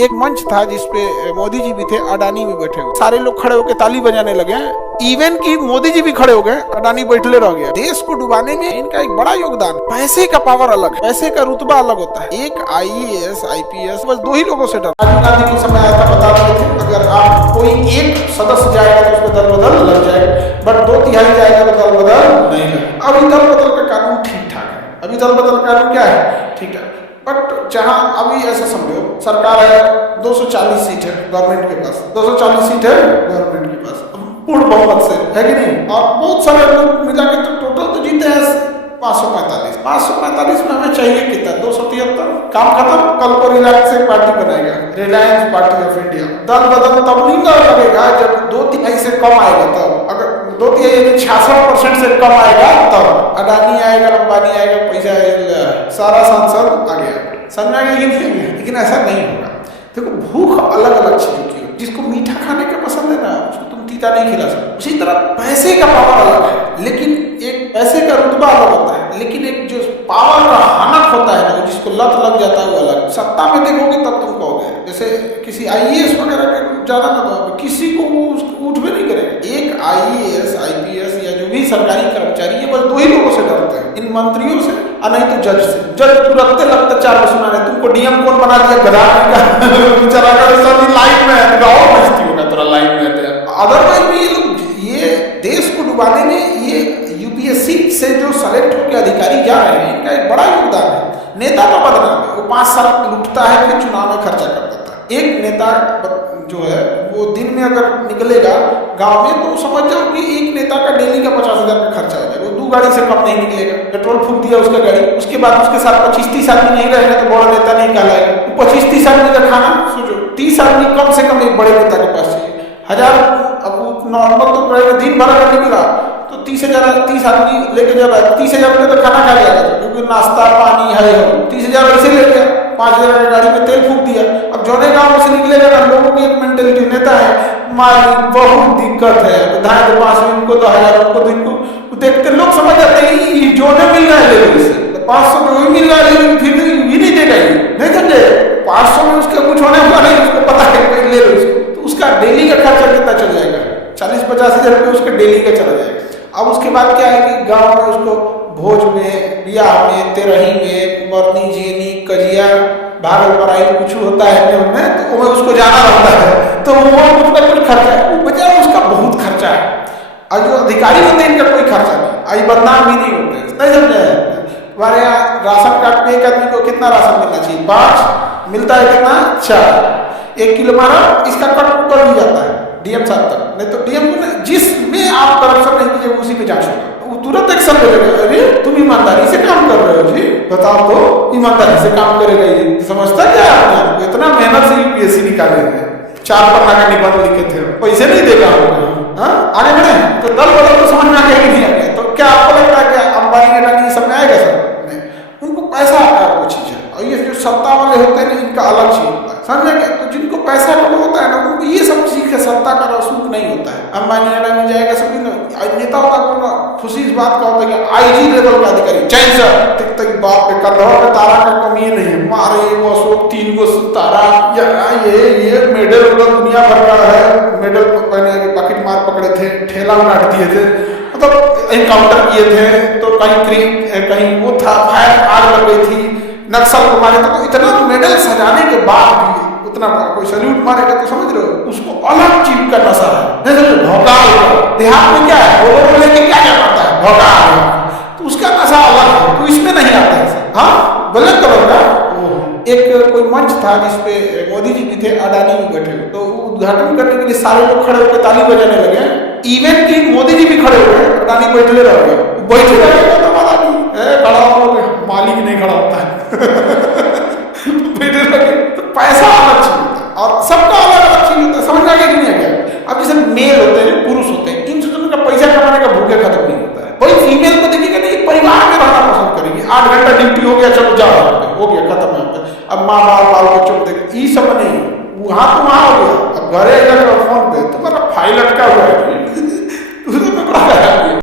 एक मंच था जिसपे मोदी जी भी थे, अडानी भी बैठे हुए, सारे लोग खड़े होकर ताली बजाने लगे। इवन की मोदी जी भी खड़े हो गए, अडानी बैठले रह गया। देश को डुबाने में इनका एक बड़ा योगदान। पैसे का पावर अलग है, पैसे का रुतबा अलग होता है। एक IAS IPS बस 2 ही लोगों से डर। राजीव गांधी के समय आया था, बता रहे थे अगर आप कोई एक सदस्य जाएगा तो उसमें दल बदल लग जाएगा, बट 2/3 जाएगा तो दल बदल नहीं लगे। अभी दल बदल का कानून ठीक ठाक है, अभी दल बदल का कानून क्या है, ठीक ठाक। बट जहां अभी ऐसा समझो सरकार है, 240 सीट है गवर्नमेंट के पास, 240 सीट है गवर्नमेंट के पास पूर्ण बहुमत से, है कि नहीं। और बहुत सारे लोग मिला के तो टोटल तो जीते हैं 545 में हमें चाहिए कितना, 273। काम खत्म, कल को रिलायंस एक पार्टी बनाएगा, रिलायंस पार्टी ऑफ इंडिया। दल बदल तब नहीं लगेगा जब 2/3 से कम आएगा, तब अगर 2/3 66% से कम आएगा तब अडानी आएगा, अंबानी आएगा, पैसा सारा सांसद आ गया, समझ में गया। लेकिन ऐसा नहीं होगा। देखो भूख अलग अलग चीजों की हो, जिसको मीठा खाने का पसंद है ना, उसको तुम तीता नहीं खिला सकते। उसी तरह पैसे का पावर अलग है, लेकिन एक पैसे का रुतबा अलग होता है, लेकिन एक जो पावर का हनक होता है ना, जिसको लत लग जाता है वो अलग। सत्ता में देखोगे तब तुम कहोगे, जैसे किसी IAS वगैरह के जाना ना तो किसी को उठ भी नहीं करेगा। एक IAS IPS या जो भी सरकारी कर्मचारी है, बस 2 ही लोगों से डरते हैं, इन मंत्रियों से और नहीं तो जज से। जज तुरंत लगता 4 सुना रहे, तुमको DM कौन बना दिया, गधा बेचारा लाइन में है, गाँव बचती होगा थोड़ा लाइन में रहते हैं। अदरवाइज भी ये लोग ये देश को डुबाने में ये UPSC से जो सेलेक्ट होकर अधिकारी जा रहे हैं, इनका एक बड़ा योगदान है। नेता का बदनाम है, वो 5 साल लुटता है, फिर चुनाव में खर्चा कर देता है। एक नेता जो है वो दिन में अगर निकलेगा गांव में तो समझ जाओ कि एक नेता का डेली का 50,000 का खर्चा हो जाएगा। वो 2 गाड़ी से कम नहीं निकलेगा, पेट्रोल फूक दिया उसका गाड़ी, उसके बाद उसके साथ 25-30 आदमी नहीं रहेगा तो बड़ा नेता नहीं कहलाएगा। 25-30 आदमी का खाना सोचो, 30 आदमी कम से कम एक बड़े नेता के पास चाहिए। 1000 अब नॉर्मल तो पड़ेगा, दिन भर अगर निकला तो 30 आदमी लेके जा रहा है, 30,000 में तो खाना खा जाएगा, क्योंकि नाश्ता पानी है। 30,000 ऐसे ले गया, 5,000 की गाड़ी में तेल फूक दिया। अब जोने गांव से निकलेगा ना, लोगों की एक मेंटेलिटी नेता है, मालिक बहुत दिक्कत है, धाए तो 5 उनको तो 1000 उनको तो इनको देखते लोग समझ जाते हैं जोने मिल रहा है, ले इसे 500 में वही मिल रहा है, लेकिन फिर भी नहीं देगा, नहीं समझे। 500 में उसका कुछ होने वाला नहीं, उसको पता है ले लो इसको, तो उसका डेली का खर्चा कितना चल जाएगा, 40-50 हज़ार रुपये उसका डेली का चला जाएगा। अब उसके बाद क्या है कि गांव में उसको भोज में, ब्याह में, तेरही में, मरनी जेनी कजिया भागल पराई कुछ होता है उनमें, तो वो उसको जाना रहता है, तो वो उसका कुछ खर्चा है, वो बचा उसका बहुत खर्चा है। और जो अधिकारी होते हैं इनका कोई खर्चा नहीं, आज बदनाम भी नहीं होते, नहीं समझे। हमारे यहाँ राशन कार्ड पे एक आदमी को कितना राशन मिलना चाहिए, 5 मिलता है, कितना 4, 1 किलो मारा, इसका कट कर ही जाता है DM साहब तक, नहीं तो DM को जिसमें आप करप्शन नहीं कीजिए उसी पे जांच होगा, वो तुरंत एक्शन करेगा। अरे तुम ईमानदारी से काम कर रहे हो जी, बताओ तो ईमानदारी से काम करेगा ये, समझता क्या है आपने, इतना मेहनत से UPSC निकाले हैं, 4 पन्ना का निबंध लिखे थे, पैसे नहीं देगा आने बढ़े तो दल बदल तो समझ में आ गया कि नहीं आ गया। तो क्या आपको लगता है कि अंबानी अडानी सब में आएगा सर? नहीं, उनको पैसा आता है वो चीज है। और ये जो सत्ता वाले होते हैं इनका अलग चीज होता है, समझ में। तो जिनको पैसा होता है ना, उनको ये सब चीज का सत्ता का रसूख नहीं होता है। अंबानी अडानी जाएगा सब नेता होता है, खुशी इस बात का होता है कि IG लेवल का अधिकारी चैन सर टिक तक बाप पे कन्नौर में तारा का कमी नहीं है, मारे वो अशोक 3 गो तारा, ये मेडल दुनिया भर का है, मेडल पहने पॉकेट मार पकड़े थे, ठेला उलाट दिए थे, मतलब एनकाउंटर किए थे, तो कहीं वो था, फायर आग लग गई थी, नक्सल को मारे थे। तो इतना मेडल सजाने के बाद भी उतना कोई सैल्यूट मारेगा तो समझ रहे हो, उसको अलग चीज का नशा है, नहीं समझ। भौकाल देहात में क्या है, वो लेके क्या करता है, भौकाल, तो उसका नशा अलग है, तो इसमें नहीं आता है। हाँ, ब्लैक कलर का एक कोई मंच था जिसपे मोदी जी भी थे, अडानी भी बैठे, तो उद्घाटन करने के लिए सारे लोग खड़े होकर ताली बजाने लगे। इवन की मोदी जी भी खड़े हुए, अडानी बैठले रह गए, बैठे रहे तो खड़ा हो, मालिक नहीं खड़ा होता है बैठे रहे। तो पैसा अलग चीज होता है और सबका अलग अलग चीज होता है, समझ में आ गया कि नहीं आ गया। अब जैसे मेल होते हैं, पुरुष होते हैं, इन चीजों का पैसा कमाने का भूखे खत्म नहीं होता है। वही फीमेल को देखिएगा नहीं, परिवार में रहना पसंद करेगी, 8 घंटा ड्यूटी हो गया, चलो जाओ हो गया, खत्म है। अब माँ बाप बाल बच्चों को देखे, ये सब नहीं, वहां तो वहां हो गया, अब घरे